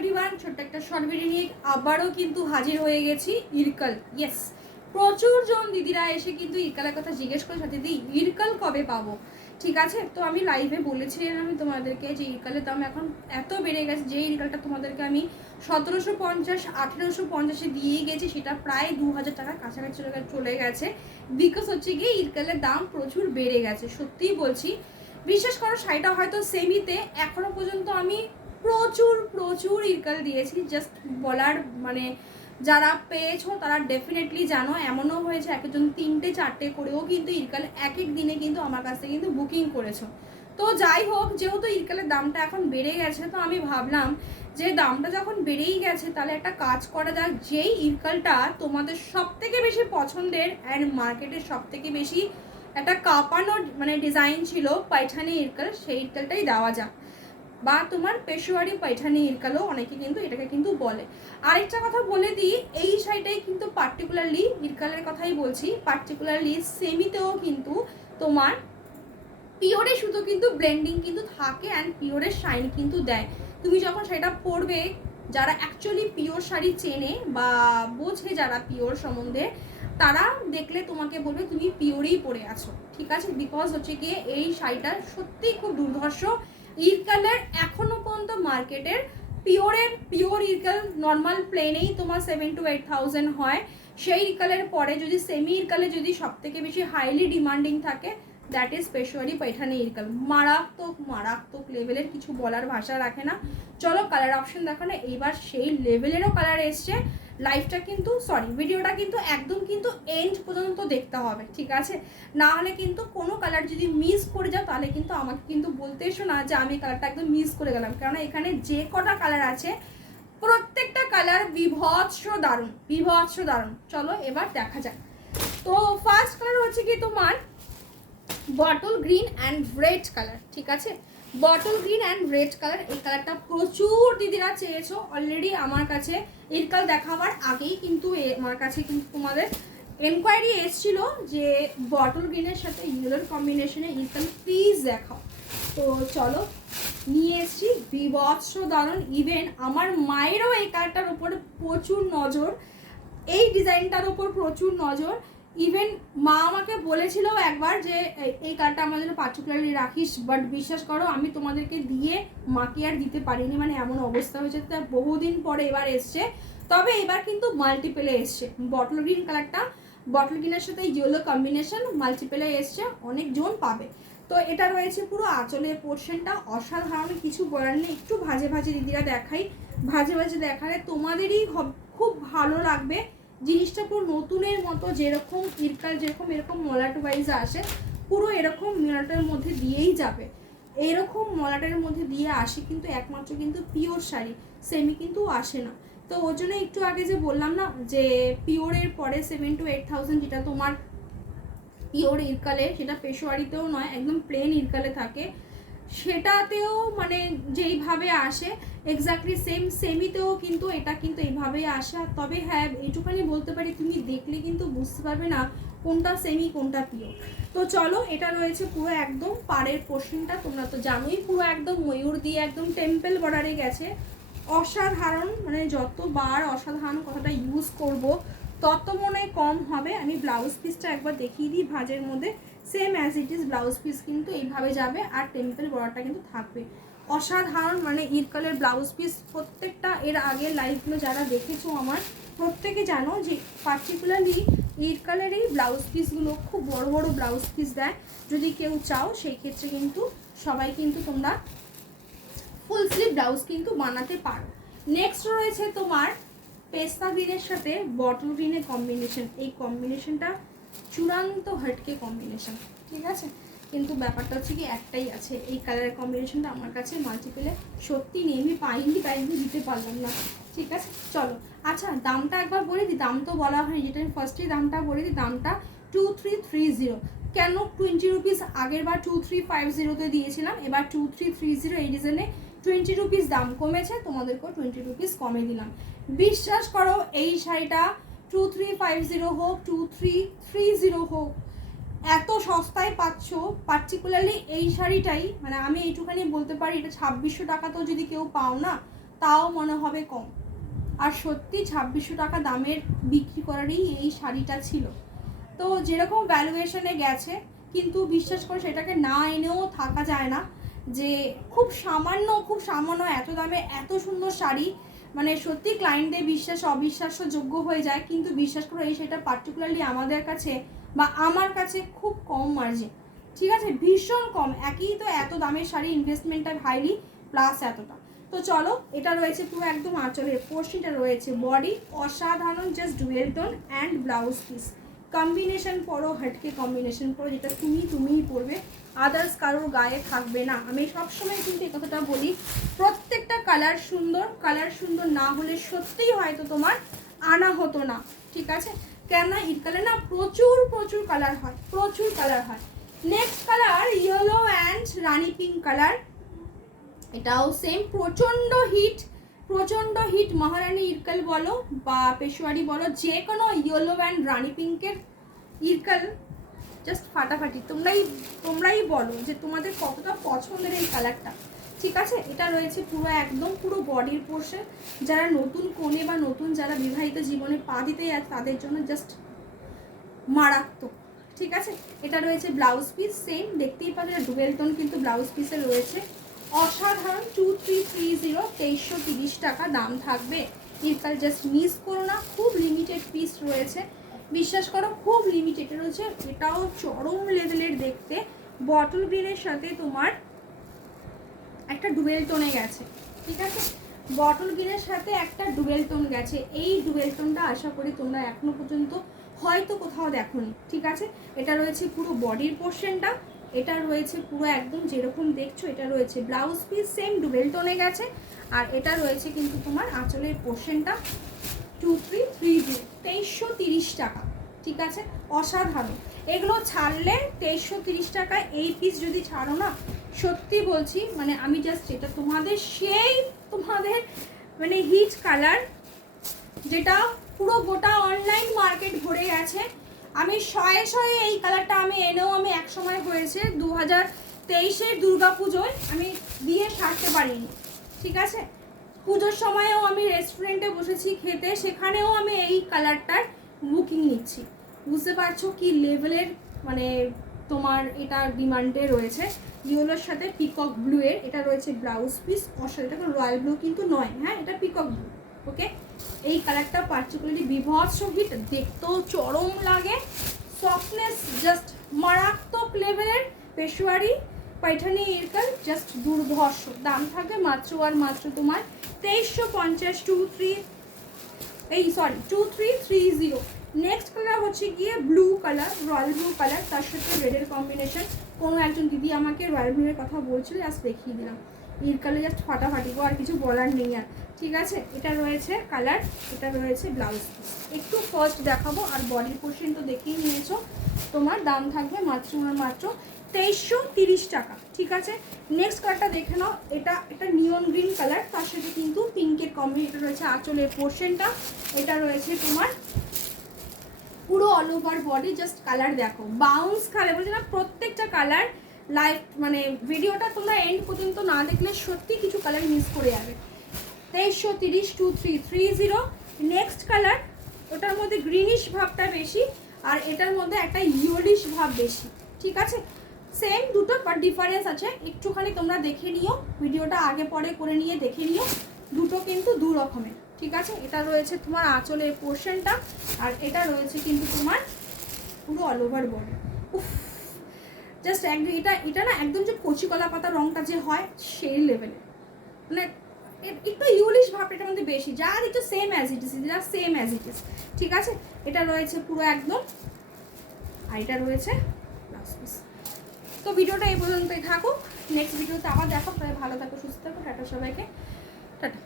Everyone, ছোট্ট একটা short video নিয়ে আবারও কিন্তু হাজির হয়ে গেছি। ইরকাল, ইয়েস, প্রচুর জন দিদিরা এসে কিন্তু ইরকালের কথা জিজ্ঞেস করে, সাথে দিদি ইরকাল কবে পাবো। ঠিক আছে, তো আমি লাইভে বলেছিলাম আমি তোমাদেরকে যে ইরকালের দাম এখন এত বেড়ে গেছে, যে ইরকালটা তোমাদেরকে আমি 1750 1850-এ দিয়েই গেছি, সেটা প্রায় 2000 টাকার কাছাকাছি চলে গেছে। বিকজ হচ্ছে গিয়ে ইরকালের দাম প্রচুর বেড়ে গেছে, সত্যিই বলছি। বিশ্বাস করো, শাড়িটা হয়তো সেমিতে এখনো পর্যন্ত আমি প্রচুর প্রচুর ইরকাল দিয়েছি। জাস্ট বলার মানে, যারা পেয়েছো তারা ডেফিনেটলি জানো। এমনও হয়েছে একজন 3-4টে করেও কিন্তু ইরকাল এক এক দিনে কিন্তু আমার কাছ থেকে কিন্তু বুকিং করেছো। তো যাই হোক, যেহেতু ইরকালের দামটা এখন বেড়ে গেছে, তো আমি ভাবলাম যে দামটা যখন বেড়েই গেছে তাহলে একটা কাজ করা যাক, যেই ইরকালটা তোমাদের সব থেকে বেশি পছন্দের অ্যান্ড মার্কেটের সব থেকে বেশি একটা কাঁপানো মানে ডিজাইন ছিল পাইঠানি ইরকাল, সেই ইরকালটাই দেওয়া যাক। বা তোমার পেশোয়ারি পাইঠানি ইরকালও অনেকে কিন্তু এটাকে কিন্তু বলে। আরেকটা কথা বলে দিই, এই শাড়িটাই কিন্তু পার্টিকুলারলি ইরকালের কথাই বলছি, পার্টিকুলারলি সেমিতেও কিন্তু তোমার পিওরে শুধু কিন্তু ব্লেন্ডিং কিন্তু থাকে অ্যান্ড পিওরের শাইন কিন্তু দেয়। তুমি যখন শাড়িটা পরবে, যারা অ্যাকচুয়ালি পিওর শাড়ি চেনে বা বোঝে যারা পিওর সম্বন্ধে, তারা দেখলে তোমাকে বলবে তুমি পিওরেই পরে আছো। ঠিক আছে, বিকজ হচ্ছে গিয়ে এই শাড়িটা সত্যিই খুব দুর্ধর্ষ। ইরকালের এখনো পর্যন্ত মার্কেটের পিওর ইরকাল নর্মাল প্লেনেই তোমার 7 to 8,000 হয়। সেই ইরকালের পরে যদি সেমি ইরকালে যদি সব থেকে বেশি হাইলি ডিমান্ডিং থাকে, দ্যাট ইজ পেশোয়ারি পাইঠানি ইরকাল। মারাত্মক মারাত্মক লেভেলের, কিছু বলার ভাষা রাখে না। চলো কালার অপশন দেখো না, এইবার সেই লেভেলেরও কালার এসছে। লাইভটা কিন্তু ভিডিওটা কিন্তু একদম কিন্তু এন্ড পর্যন্ত দেখতে হবে, ঠিক আছে? না হলে কিন্তু কোনো কালার যদি মিস করে যাও তাহলে কিন্তু আমাকে কিন্তু বলতে এসো না যে আমি কালারটা একদম মিস করে গেলাম, কারণ এখানে যে কটা কালার আছে প্রত্যেকটা কালার বিভৎস দারুণ, বিভৎস দারুণ। চলো এবার দেখা যাক। তো ফার্স্ট কালার হচ্ছে কি তোমার bottle green and red colour. ঠিক আছে, bottle green and red colour, এই কালারটা প্রচুর দিদিরা চেয়েছো। অলরেডি আমার কাছে ইরকাল দেখাবার আগেই কিন্তু আমার কাছে কিন্তু তোমাদের এনকোয়ারি এসেছিল যে বটল গ্রিনের সাথে ইয়েলোর কম্বিনেশনে ইরকাল প্লিজ দেখাও। তো চলো নিয়ে এসেছি, বিভৎস দারুণ। ইভেন আমার মায়েরও এই কালারটার উপর প্রচুর নজর, এই ডিজাইনটার উপর প্রচুর নজর। ইভেন মা আমাকে বলেছিল একবার যে এই কালারটা আমার জন্য পার্টিকুলারলি রাখিস, বাট বিশ্বাস করো আমি তোমাদেরকে দিয়ে মাকে আর দিতে পারিনি, মানে এমন অবস্থা হয়েছে। তা বহুদিন পরে এবার এসছে, তবে এবার কিন্তু মাল্টিপেলে এসছে। বটল গ্রিন কালারটা বটল গ্রিনের সাথে ইয়েলো কম্বিনেশন মাল্টিপেলে এসছে, অনেকজন পাবে। তো এটা রয়েছে পুরো আঁচলের পোর্শনটা, অসাধারণ, কিছু বলার নেই। একটু ভাজে ভাজে দিদিরা দেখাই, ভাজে ভাজে দেখালে তোমাদেরই খুব ভালো লাগবে জিনিসটা। পুরো নতুনের মতো, যেরকম ইরকাল যেরকম এরকম মলাট ওয়াইজ আসে, পুরো এরকম মলাটের মধ্যে দিয়েই যাবে। এরকম মলাটের মধ্যে দিয়ে আসে কিন্তু একমাত্র কিন্তু পিওর শাড়ি, সেমি কিন্তু আসে না। তো ওর জন্য একটু আগে যে বললাম না যে পিওরের পরে 7 to 8,000 যেটা তোমার পিওর ইরকালে, সেটা পেশোয়ারিতেও নয়, একদম প্লেন ইরকালে থাকে, সেটাতেও মানে যেইভাবে আসে এক্স্যাক্টলি সেমিতেও কিন্তু এটা কিন্তু এইভাবেই আসে। তবে হ্যাঁ, এইটুখানি বলতে পারি, তুমি দেখলে কিন্তু বুঝতে পারবে না কোনটা সেমি কোনটা পিওর। তো চলো, এটা রয়েছে পুরো একদম পাড়ের পোর্শনটা, তোমরা তো জানোই পুরো একদম ময়ূর দিয়ে একদম টেম্পল বর্ডারে গেছে। অসাধারণ, মানে যতবার অসাধারণ কথাটা ইউজ করব তত মনে কম হবে। আমি ব্লাউজ পিসটা একবার দেখিয়ে দিই ভাঁজের মধ্যে, same as it is blouse piece কিন্তু এইভাবে যাবে আর টেম্পল বর্ডারটা কিন্তু থাকবে। অসাধারণ, মানে ইরকালের ব্লাউজ পিস প্রত্যেকটা, এর আগের লাইভগুলো যারা দেখেছো আমার, প্রত্যেকে জানো যে পার্টিকুলারলি ইরকালের এই ব্লাউজ পিসগুলো খুব বড় বড় ব্লাউজ পিস দেয়। যদি কেউ চাও সেই ক্ষেত্রে কিন্তু সবাই কিন্তু তোমরা ফুল স্লিভ ব্লাউজ কিন্তু বানাতে পারো। নেক্সট রয়েছে তোমার পেস্তা গ্রিনের সাথে বটল গ্রিনের কম্বিনেশন। এই কম্বিনেশনটা চূড়ান্ত হটকে কম্বিনেশন, ঠিক আছে? কিন্তু ব্যাপারটা হচ্ছে কি একটাই আছে, এই কালারের কম্বিনেশনটা আমার কাছে মাল্টিপেলে সত্যি নেই, আমি পাইনি দিতে পারলাম না। ঠিক আছে, চলো। আচ্ছা, দামটা একবার বলে দিই, দাম তো বলা হয়নি, যেটা আমি ফার্স্টেই দামটা বলে দিই। দামটা 2330। কেন 20 রুপিস আগের বার 2350-তে দিয়েছিলাম, এবার 2330। এই রিজনে 20 রুপিস দাম কমেছে, তোমাদেরকেও 20 রুপিস কমে দিলাম। বিশ্বাস করো, এই শাড়িটা 2350 হোক 2330 হোক, এত সস্তায় পাচ্ছ। পার্টিকুলারলি এই শাড়িটাই, মানে আমি এইটুখানি বলতে পারি, এটা 2600 টাকাতেও যদি কেউ পাও না, তাও মনে হবে কম। আর সত্যি 2600 টাকা দামের বিক্রি করারই এই শাড়িটা ছিল। তো যেরকম ভ্যালুয়েশনে গেছে, কিন্তু বিশ্বাস করে সেটাকে না এনেও থাকা যায় না, যে খুব সামান্য এত দামে এত সুন্দর শাড়ি, মানে সত্যি ক্লায়েন্টদের বিশ্বাস অবিশ্বাস্যযোগ্য হয়ে যায়। কিন্তু বিশ্বাস করে এই সেটা পার্টিকুলারলি আমাদের কাছে বা আমার কাছে খুব কম মার্জিন, ঠিক আছে, ভীষণ কম। একই তো এত দামের শাড়ি, ইনভেস্টমেন্টটা হাইলি প্লাস এতটা। তো চলো, এটা রয়েছে পুরো একদম আঁচলের পোর্শনটা রয়েছে, বডি অসাধারণ, just dual tone and blouse piece. Combination পরো, হটকে কম্বিনেশন পরো, যেটা তুমিই পরবে, আদার্স কারোর গায়ে থাকবে না। আমি সবসময় কিন্তু এই কথাটা বলি, প্রত্যেকটা কালার সুন্দর না হলে সত্যিই হয়তো তোমার আনা হতো না, ঠিক আছে। কেননা ইরকালে না প্রচুর কালার হয়। Next colour yellow and Rani pink colour, এটাও সেম প্রচণ্ড হিট। মহারানী ইরকাল বলো বা পেশোয়ারি বলো, যে কোনো ইয়েলো অ্যান্ড রানি পিঙ্কের ইরকাল জাস্ট ফাটাফাটি। তোমরাই বলো যে তোমাদের কতটা পছন্দের এই কালারটা, ঠিক আছে। এটা রয়েছে পুরো বডির পোর্শন। যারা নতুন কনে বা নতুন যারা বিবাহিত জীবনে পা দিতে যায় তাদের জন্য জাস্ট মারাত্মক, ঠিক আছে। এটা রয়েছে ব্লাউজ পিস, সেম দেখতেই পাবে, ডুয়েল টোন কিন্তু ব্লাউজ পিসে রয়েছে, অসাধারণ। 2330, 2330 টাকা দাম থাকবে। ইরকাল জাস্ট মিস করো না, খুব লিমিটেড পিস রয়েছে, বিশ্বাস করো খুব লিমিটেড রয়েছে। এটাও চরম লেভেলের দেখতে, বটল গ্রিনের সাথে তোমার একটা ডুয়েল টোনে গেছে, ঠিক আছে, বটল গ্রিনের সাথে একটা ডুয়েল টোন গেছে। এই ডুয়েল টোনটা আশা করি তোমরা এখনো পর্যন্ত হয়তো কোথাও দেখোনি, ঠিক আছে। এটা রয়েছে পুরো বডির পোর্শনটা, এটা রয়েছে পুরো একদম যেরকম দেখছো, এটা রয়েছে ব্লাউজ পিস, সেম ডুয়েল টোনে গেছে। আর এটা রয়েছে কিন্তু তোমার আঁচলের পোর্শনটা, 2330, 2330 টাকা, ঠিক আছে, অসাধারণ। এগুলো ছাড়লে 2330 টাকায় এই পিস যদি ছাড়ো না, সত্যি বলছি, মানে আমি জাস্ট এটা তোমাদের মানে হিট কালার, যেটা পুরো গোটা অনলাইন মার্কেট ভরে গেছে। আমি শয়ে এই কালারটা আমি এক সময় হয়েছে 2023-এর দুর্গাপুজোয় আমি দিয়ে সারতে পারিনি, ঠিক আছে। পুজোর সময়ও আমি রেস্টুরেন্টে বসেছি খেতে, সেখানেও আমি এই কালারটার বুকিং নিচ্ছি। বুঝতে পারছো কি লেভেলের, মানে তোমার এটা ডিমান্ডে রয়েছে। ইয়েলোর সাথে পিকক ব্লু এর এটা রয়েছে ব্লাউজ পিস, অসাধারণ। এটা রয়্যাল ব্লু কিন্তু নয়, হ্যাঁ, এটা পিকক ব্লু, ওকে। এই কালারটা পার্টিকুলারলি বিভৎস হিট, দেখতেও চরম লাগে, সফটনেস জাস্ট মারাত্মক লেভেলের। পেশোয়ারি পাইঠানি ইরকাল জাস্ট দুর্ধর্ষ। দাম থাকবে মাত্র আর মাত্র তোমার 2350, 2330। নেক্সট কালার হচ্ছে গিয়ে blue colour, royal blue colour, তার সাথে রেডের কম্বিনেশন। কোনো একজন দিদি আমাকে রয়্যাল ব্লুয়ের কথা বলছিল, জাস্ট দেখিয়ে দিলাম। ইরকালে জাস্ট ফাটাফাটি, আর কিছু বলার নেই আর, ঠিক আছে। এটা রয়েছে কালার, এটা রয়েছে ব্লাউজ পিস। একটু ফার্স্ট দেখাবো, আর বডির পোর্শন তো দেখেই নিয়েছো। তোমার দাম থাকবে মাত্র 2330 টাকা, ঠিক আছে। নেক্সট কালারটা দেখে নাও, এটা নিয়ন গ্রিন কালার, তার সাথে কিন্তু পিঙ্কের কম্বিনেশন রয়েছে আঁচলের পোর্শনটা। এটা রয়েছে তোমার পুরো all over body, just colour দেখো, বাউন্স খাবে বলছে না, প্রত্যেকটা কালার লাইভ, মানে ভিডিওটা তোমরা এন্ড পর্যন্ত না দেখলে সত্যি কিছু কালার মিস করে যাবে। 2330, 2330। নেক্সট কালার, ওটার মধ্যে গ্রিনিশ ভাবটা বেশি, আর এটার মধ্যে একটা ইয়েলিশ ভাব বেশি, ঠিক আছে। সেম দুটো, বাট ডিফারেন্স আছে, একটুখানি তোমরা দেখে নিও, ভিডিওটা আগে পরে করে নিয়ে দেখে নিও, দুটো কিন্তু দু রকমের, ঠিক আছে। এটা রয়েছে তোমার আঁচলের পোর্শনটা, আর এটা রয়েছে কিন্তু তোমার পুরো অল ওভার বডি। উফ, জাস্ট একদম এটা না একদম যে কচি কলা পাতা রঙটা যে হয় সেই লেভেলে, মানে একটু ইউলিশ ভাবটা এটার মধ্যে বেশি, যা একটু সেম অ্যাজ ইট ইজ, ঠিক আছে। এটা রয়েছে পুরো একদম, আর এটা রয়েছে ব্লাউজ পিস। তো ভিডিওটা এই পর্যন্তই থাকুক, নেক্সট ভিডিওতে আবার দেখো। সবাই ভালো থাকো, সুস্থ থাকো, টাটা সবাইকে, টাটা।